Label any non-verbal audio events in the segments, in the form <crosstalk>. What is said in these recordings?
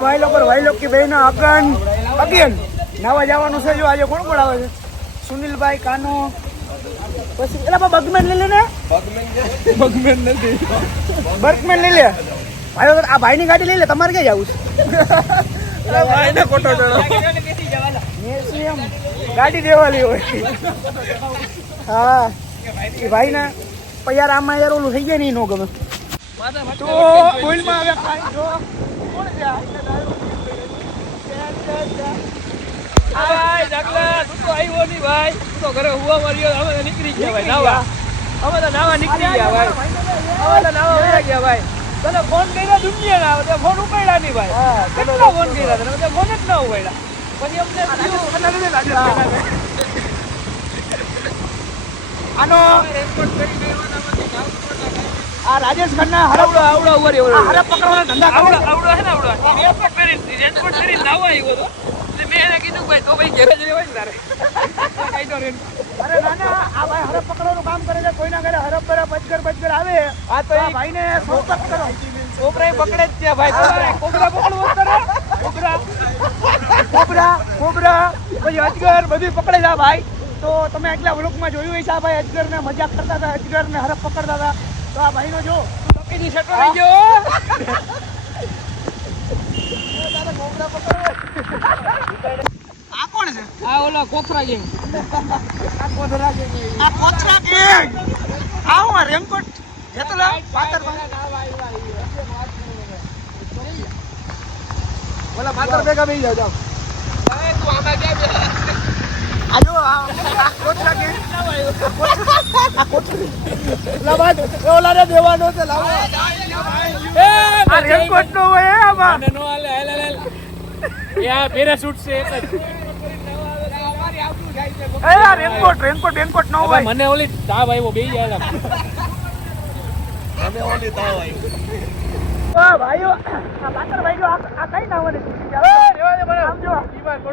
ભાઈ લોકો ભાઈ લોકો કે બેન અગન અગેન નાવા જવાનું છે જો આજે કોણ કોણ આવે છે? સુનિલભાઈ કાનો. પછી બા બગમેન લઈ લે ને? બગમેન નથી. બર્કમેન લઈ લે. ભાઈ આ ભાઈની ગાડી લઈ લે તમારે ક્યાં જવું છે? ભાઈને ખોટો ચડો. ગાડી દેવાલી હોય. હા. એ ભાઈ ને યાર આમાં યાર ઓલું થઈ જાય નહીં નો ગમે. તો ઓઇલમાં હવે જો. આવ્યો નહીં ભાઈ તું તો ઘરે હુવા માર્યો અમે નીકળી ગયા અમે ફોન કર્યા દુનિયા ના ફોન ઉપાડ્યા નહીં ભાઈ કેટલા ફોન કર્યા તને બધા જ ના ઉપાડ્યા પછી અમને આનો રેનકોટ કરી દેવાના નથી. આ રાજેશ ખન્ના હરપ આવડો ઉવર રહ્યો. હરપ પકડવાના ધંધા આવડો આવડો હે ને આવડો? એ રેનકોટ પહેરીને રેનકોટ પહેરીને નાવા આવ્યો હતો એટલે મેં એને કીધું ભાઈ તો ભાઈ ઘેરે જ રહેવાય ને તારે. કાઈ તો રેનકોટ અરે ના ના આ ભાઈ હરપ પકડવાનું કામ કરે છે. કોઈના ઘરે હરપ પર બચકર બચકર આવે. આ તો આ ભાઈને સંપર્ક કરો. કોબરા પકડે જ છે ભાઈ કોબરા પકડવો કરે કોબરા. Cobra cobra. પછી અજગર બધું પકડે છે ભાઈ. તો તમે એટલા વ્લોગમાં જોયું હશે આ ભાઈ અજગર ને મજાક કરતા હતા અજગરને ને હરપ પકડતા હતા. તો આ ભાઈનો જો. તપીની શટો લઈ ગયો. આ કોણ છે? આ ઓલા કોથરા ગેમ આ કોથરા કે આ કોથરા કે? આ હું રેનકોટ જેતલા પાતર બોલા પાતર ભેગા બેસી જાવ જાવ તું આમાં ક્યાં આ જો આ ઓલા રેનકોટ રેનકોટ રેનકોટ રેનકોટ હોય મને ઓલી તાવ આવ્યો બે જાય વાહ ભાઈઓ, આ પાતર ભાઈ જો આ કઈ ના એ રેવા દે મને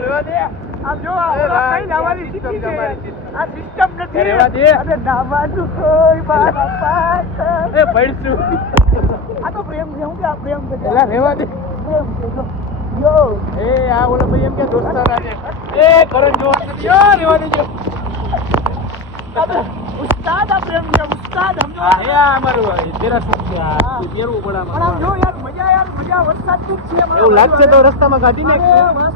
રેવા જો આમ જો આ કઈ નાવાની સ્થિતિ છે? આ સિસ્ટમ નથી. રેવા દે. અરે નાવાનું કોઈ મારા પાછળ. એ પડશું આ તો પ્રેમ છે હું કે આ પ્રેમ છે? એલા રેવા દે. પ્રેમ છે જો. યો એ આ ઓલો ભાઈ એમ કે દોસ્તાર આજે. એ કરણ જો. યો રેવા દેજો. ઉસ્તાદ આ પ્રેમ છે ઉસ્તાદ સમજો એ આ અમારું પેરાશૂટ છે આ પહેરવું પડે પણ આમ જો યાર મજા યાર મજા વરસાદ છે એવું લાગશે તો રસ્તામાં કાઢી બસ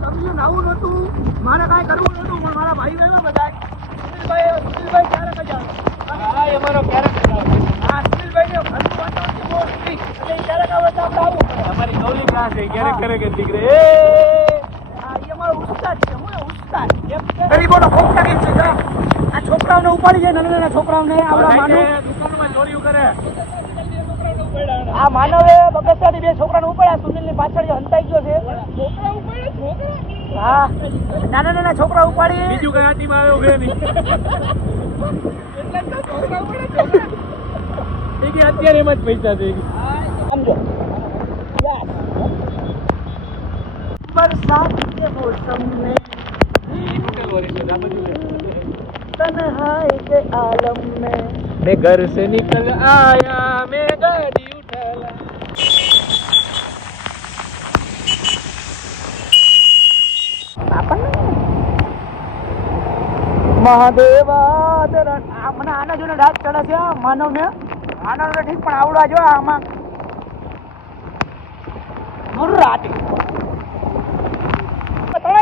સમજ્યું, નાવું નહોતું. મારે કાંઈ કરવું નહોતું, પણ મારા ભાઈ બહેનો બધા સુનિલભાઈ- સુનિલભાઈ ક્યારેક જ. આ એ મારો ક્યારેક હા, સુનિલભાઈને ઘરનું વાતાવરણ બહુ strict. એટલે ઈ ક્યારેક આવે તો આપણે આવવું પડે. અમારી ગૌલી ક્યાં છે ક્યારેક કરે કે દીકરે? એ! હા. હું છોકરાઓને ઉપાડી જાય નાના નાના છોકરાઓને આપણા માનવ કરે. આ માનવે બગસરાથી બે છોકરાને ઉપાડ્યા સુનિલની પાછળ જે હંતાઈ ગયો છે. હા નાના નાના છોકરા ઉપાડી બીજું કઈ હાથીમાં આવ્યો છે નહીં એ કે અત્યારે એમ જ પૈસા છે સમજો बरसात के मौसम में तन्हाई के आलम में मैं घर से निकल आया मैं गाड़ी મહાદેવા આના જોડે ડાક ચડે છે માનવ ને માનવ ઠીક, પણ આવડા જો આમાં. મુર્રાટી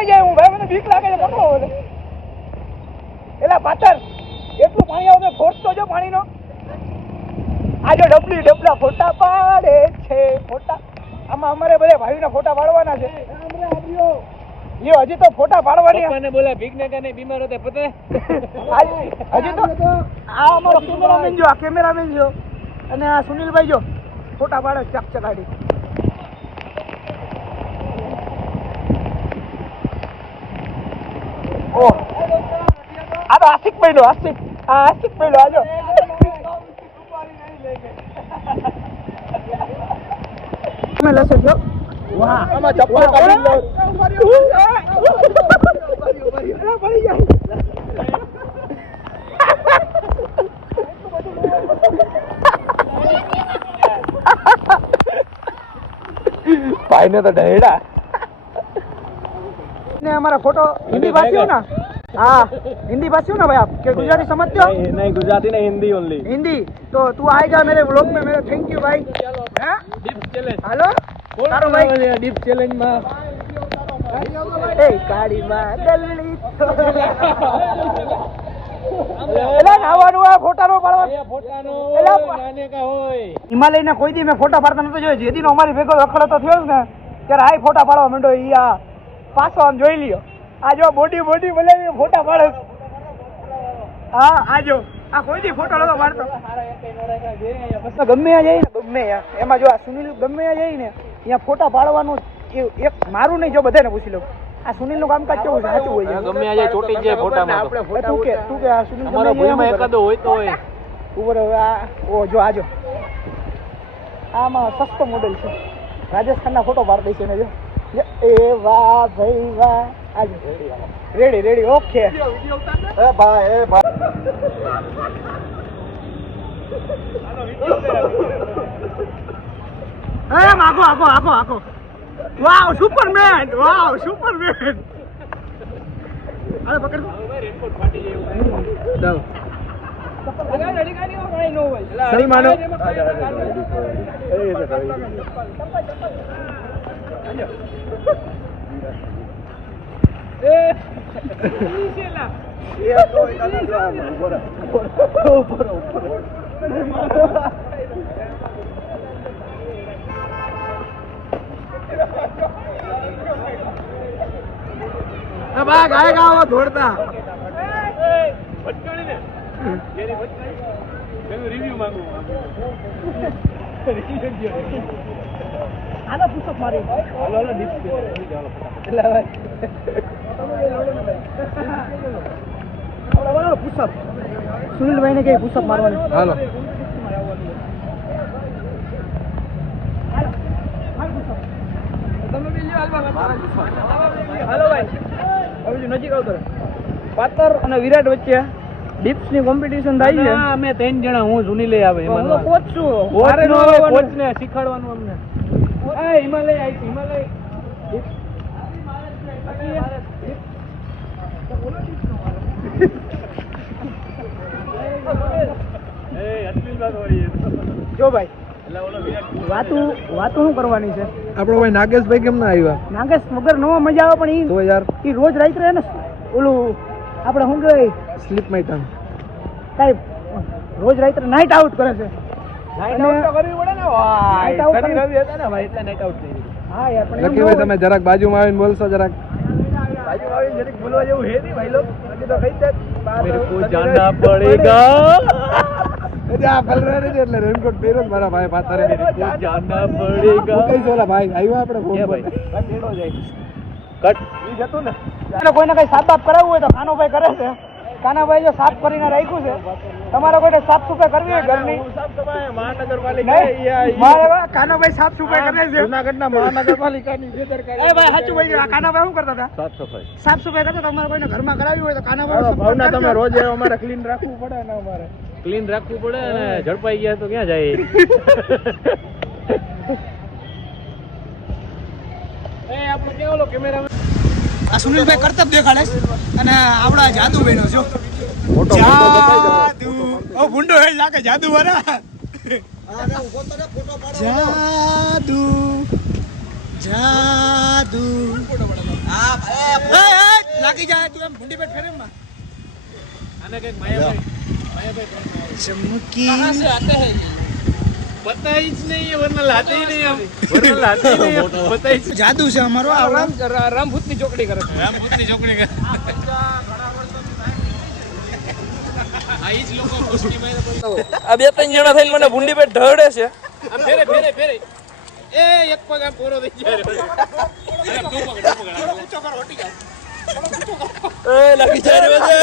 જાય હું, ભાઈ, મને બીક લાગે છે પકડો ઓલે. એલા પાછળ એટલું પાણી આવે ફોટતો જો પાણીનો. આ જો ડબલી ડબલા ફોટા પાડે છે, ફોટા. આમાં અમારે બધા ભાઈના ફોટા પાડવાના છે. લ્યો હજી તો ફોટા પાડવાની. પપ્પાને બોલા ભીખ ને કને બીમાર હતા પતે. આ- હજી તો આ અમારો કેમેરામેન જો આ કેમેરામેન જો. અને આ સુનિલભાઈ જો ફોટા પાડે ચક ચકાડી ઓ. આ તો આશિક ભાઈનો આશિક આ આશિક ભાઈનો આજો તમે લસો જો વાહ આમાં ચપ્પલ કાઢી લો. અરે પડી જાય ભાઈ ને તો ઢેડા ને हमारा फोटो हिंदी भाषी हो ना हाँ हिंदी भाषी हो ना भाई आप क्या गुजराती समझते हो नहीं गुजराती नहीं हिंदी ओनली हिंदी तो तू आएगा मेरे व्लॉग में मेरे थैंक यू भाई हाँ? ડીપ ચેલેન્જ हेलो તારો ભાઈ ડીપ ચેલેન્જ માં હોય. હિમાલયના કોઈ દી મેં ફોટા પાડતા નતો જોયો. જેદીનો અમારી ભેગો રખડતો થયો ને ત્યારે આય ફોટા પાડવા માંડો ઈ આ પાછો આમ જોઈ લ્યો. આ જો મોટી મોટી બોલાવી ફોટા પાડે હા આ જો. આ કોઈ દી ફોટો નતો પાડતો. ગમે આ જાય ને ગમે એમાં જો આ સુનિલ ગમે આ જઈએ ને ત્યાં ફોટા પાડવાનું એક મારું નહીં જો બધાને પૂછી લઉં. આ સુનિલનું કામકાજ કેવું છે? સાચું હોય છે? ગમે આજે ચોટી જાય ફોટામાં તો. તું કે તું કે આ સુનિલ અમારો ભૂલમાં એકાદો હોય તો હોય. ઉપર હવે આ ઓ જો આજો આમાં સસ્તો મોડેલ છે. રાજસ્થાનના ફોટો પાડી છે ને જો. એ વાહ ભાઈ વાહ. આજો રેડી રેડી ઓકે એ ભાઈ એ ભાઈ. હા આખો આગો આગો આખો વાવ સુપરમેન વાવ સુપરમેન અરે પકડ સલમાનો ભાગ આયેગા वो દોડતા. આનો પુષપ મારી. એટલે હવે. <laughs> પુષપ સુનિલભાઈ ને કઈ પુસ્તક મારવાની? હાલો. હાલો ભાઈ. હવે નજીક આવતો પાતર અને વિરાટ વચ્ચે ડિપ્સની કોમ્પિટિશન થાય છે. અમે ત્રણ જણા હું જૂની લઈ આવે હું કોચ છું. કોચ મારે નો આવે કોચ ને શીખવાડવાનું અમને. આ હિમાલય આવી હિમાલય. જો ભાઈ. વાતું વાતું શું કરવાની છે? આપણો ભાઈ નાગેશભાઈ કેમ ના આવ્યા? નાગેશ વગર નવો મજા આવે પણ તો યાર ઈ ઈ રોજ રાત્રે ને ઓલું આપણે શું કહેવાય? સ્લીપ માય ટંગ કાંઈ રોજ રાત્રે નાઇટ આઉટ કરે છે. નાઈટ આઉટ તો કરવી પડે ને Night out ભાઈ રવિ હતા ને ભાઈ એટલે નાઈટ આઉટ થઈ હા યાર પણ તમે જરાક બાજુમાં આવીને બોલશો જરાક. બાજુ આવીને જરાક બોલવા જેવું હે નહીં ભાઈ લોકો. હજી તો કઈ દે મેરે કો જાનના પડેગા. <laughs> એટલે રેનકોટ પહેર્યો જ મારા ભાઈ પાતારે મેરે પડેગા કઈ સોલા ભાઈ આવ્યો આપણે ફોન પર? કટ. ઈ જતો ને. અને કોઈને કઈ સાફ બાફ કરાવવું હોય તો કાનોભાઈ કરે છે. કાનાભાઈ જો સાફ કરીને રાખ્યું છે તમારે કોઈને સાફ સફાઈ કરવી હોય ઘરની? નહીં, કાનાભાઈ સાફ સફાઈ કરે છે. જુનાગઢના મહાનગરપાલિકાની બેદરકારી. એ ભાઈ સાચું ભાઈ કાનાભાઈ શું કરતા હતા? સાફ સફાઈ. સાફ સફાઈ કરતા તમારે કોઈને ઘરમાં કરાવી હોય તો કાનાભાઈ ભાવના તમે રોજ અમારે ક્લીન રાખવું પડે ને અમારે. ક્લીન રાખવું પડે અને ઝડપાઈ ગયા તો ક્યાં જાય? <laughs> એ આપણે કેવો લો કેમેરા આ સુનિલભાઈ કરતબ દેખાડે અને આપણા જાદુ બહેનો જો જાદુ. ઓ ભૂંડો હે લાગે જાદુ. વાળા જાદુ જાદુ લાગી જાય તું એમ ભૂંડી પેટ ફેરે માં આને કંઈક માયા ચમકી. બતાઈ જ નહીં વરના લાતે નહીં આમ. વરના લાતે નહીં <laughs> બતાઈ જ જાદુ છે અમારો રામ રામભૂતની ચોકડી કરે રામભૂતની ચોકડી કરે. આ બે ત્રણ જણા થઈને મને ભૂંડી પેટ ઢળે છે ફેરે ફેરે ફેરે. એ એક પગ આમ પૂરો થઈ જાય. એ, લાગી જાય રે બધે.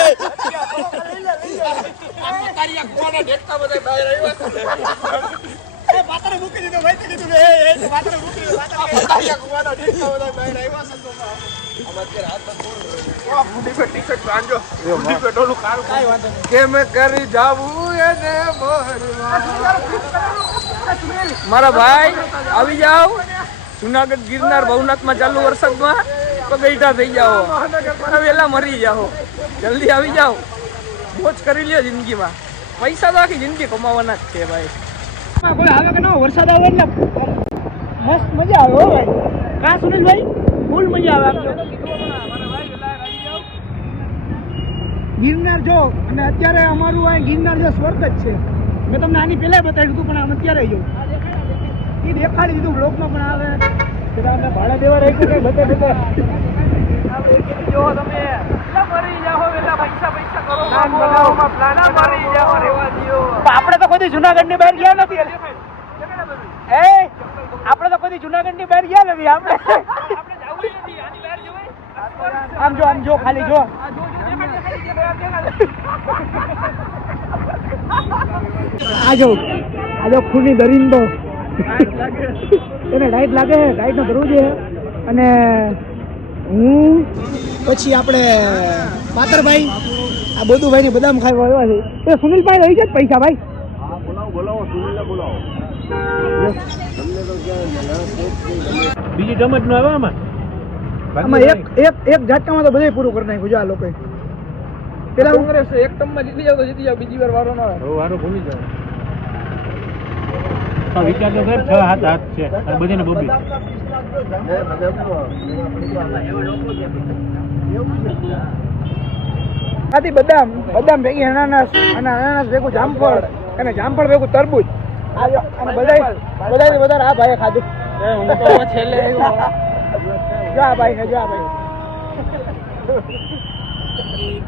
એ મારા ભાઈ, આવી જાવ જુનાગઢ ગિરનાર ભવનાથમાં ચાલુ વરસાદમાં. તો ગઈઢા થઈ જાઓ. વહેલા મરી જાઓ. જલ્દી આવી જાઓ. મોજ કરી લ્યો જિંદગીમાં. પૈસા તો આખી જિંદગી કમાવાના જ છે ભાઈ. આવે કે ન, વરસાદ આવે એટલે મસ્ત મજા આવે ભાઈ. કા સુનિલભાઈ ફૂલ મજા આવે ગિરનાર જો, અને અત્યારે અમારું આ ગિરનાર જો સ્વર્ગ જ છે. મેં તમને આની પહેલાં બતાવ્યું હતું, પણ આમ અત્યારે જો. એ દેખાડી દીધું બ્લોકમાં પણ આવે. ભાડા દેવા રાખ્યું કે બધે બધા જો તમે આપણે તો કોઈ જુનાગઢની બહાર ગયા નથી એ આપણે તો કોઈ જુનાગઢની બહાર ગયા નથી આપણે આમ જો આમ જો ખાલી જો આ જો. આ જો ખુલી દરિંદો એને ડાઈટ લાગે છે ડાઈટનું કરવું છે. અને હું પછી આપણે પાતરભાઈ આ બોધુભાઈ ને બદામ ખાઈ આવ્યા છે. એ સુનિલભાઈ લઈ જાય પૈસા ભાઈ. બીજી ગમત નો આવે આમાં? આમાં એક એક એક ઝાટકામાં તો બધે પૂરું કરી નાખ્યું છે આ લોકોએ. પેલા હું કોંગ્રેસ એક માં જીતી જાવ તો જીતી જાવ બીજી વાર વારો ના આવે. વારો ભૂલી જાવ વિચાર તો કર છ હાથ હાથ છે. અને બધીને બબી. આથી બદામ બદામ ભેગી અનાનસ અને અનાનસ ભેગું જામફળ અને જામફળ ભેગું તરબૂચ. અને બધા બધા વધારે આ ભાઈએ ખાધું. જો આ ભાઈ છે જો આ ભાઈ.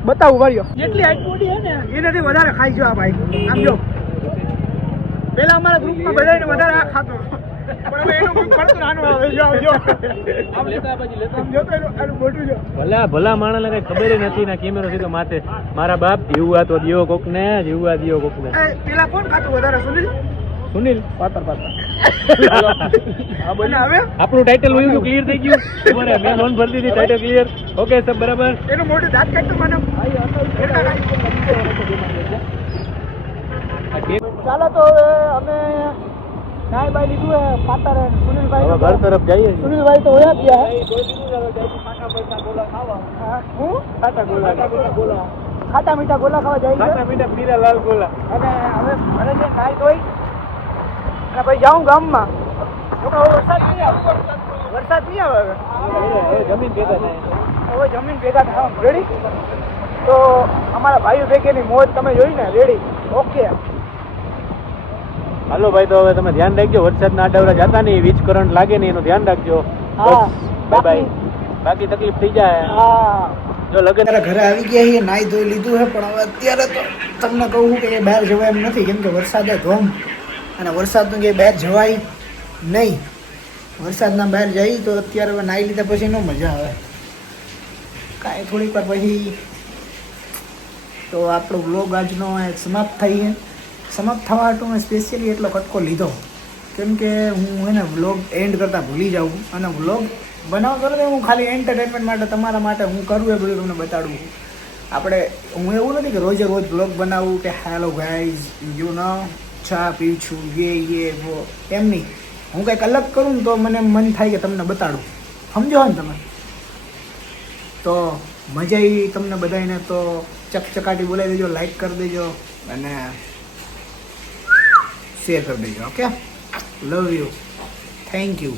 બતાવું ભાઈઓ જેટલી હાઈટ બોડી છે ને એનાથી વધારે ખાઈ જો આ ભાઈ. આમ જો. પેલા અમારા ગ્રુપમાં બધાને વધારે આ ખાતો પણ હવે એનું મુખ પડતું નાનું આવે. જો જો. આમ જો આમ જો તો એનું આનું મોટું જો. ભલા ભલા માણસને કઈ ખબર નથી ના કેમેરો સીધો માથે મારા બાપ જીવવા તો દિયો કોક ને જીવવા દિયો કોક ને પેલા કોણ ખાતું વધારે સુનિલ? સુનિલ. પાતર પાતર. આપણું ટાઇટલ હોય તો ક્લિયર થઈ ગયું. બરાબર મેં નોંધ ભરતી હતી ટાઇટલ ક્લિયર ઓકે સબ બરાબર? એનું મોટું દાંત કાઢતું મને. ચાલો તો હવે અમે નાયબાઈ લીધું હે પાતર સુનિલભાઈ ઘર તરફ જઈએ સુનિલભાઈ તો હોયા ગયા હે. ખાતા ખાટા મીઠા ગોલા. ખાવા જાય છે? મીઠા પીરા લાલ ગોલા. અને હવે મને જે નાઈ ધોઈ અને પછી જાઉં ગામમાં. વરસાદ નહીં આવે? વરસાદ નહીં આવે હવે? હવે જમીન ભેગા થાય. હવે જમીન ભેગા થવા રેડી તો અમારા ભાઈઓ ભેગેની મોજ તમે જોઈ ને રેડી ઓકે હાલો ભાઈ તો હવે તમે ધ્યાન રાખજો વરસાદના આડાવડા જતા નહીં વીજ કરંટ લાગે નહીં એનું ધ્યાન રાખજો. હા, બાય બાય બાકી તકલીફ થઈ જાય. હા. જો લગન ઘરે આવી ગયા છે નાઈ ધોઈ લીધું છે પણ હવે અત્યારે તો તમને કહું કે બહાર જવાય એમ નથી કેમ કે વરસાદ ધોમ. અને વરસાદનું કે બહાર જવાય નહીં. વરસાદના બહાર જઈ તો અત્યારે હવે નાઈ લીધા પછી ન મજા આવે. કાંઈ થોડીક વાર પછી તો આપણો બ્લોગ આજનો સમાપ્ત થઈ છે. સમાપ્ત થવા હાટુ મેં સ્પેશિયલી એટલો કટકો લીધો. કેમ કે હું એને વ્લોગ એન્ડ કરતાં ભૂલી જાઉં. અને વ્લોગ બનાવતો નથી હું ખાલી એન્ટરટેનમેન્ટ માટે, તમારા માટે હું કરું એ બધું તમને બતાડું. આપણે, હું એવું નથી કે રોજે રોજ બ્લોગ બનાવું કે હેલો ગાઈઝ યુ નો ચા પી છું યે યે, વો. એમ નહીં. હું કંઈક અલગ કરું ને તો મને મન થાય કે તમને બતાડું. સમજો ને તમે? તો મજા તમને બધાને તો ચકચકાટી બોલાવી દેજો લાઈક કરી દેજો, અને શેર કરી દેજો okay love you thank you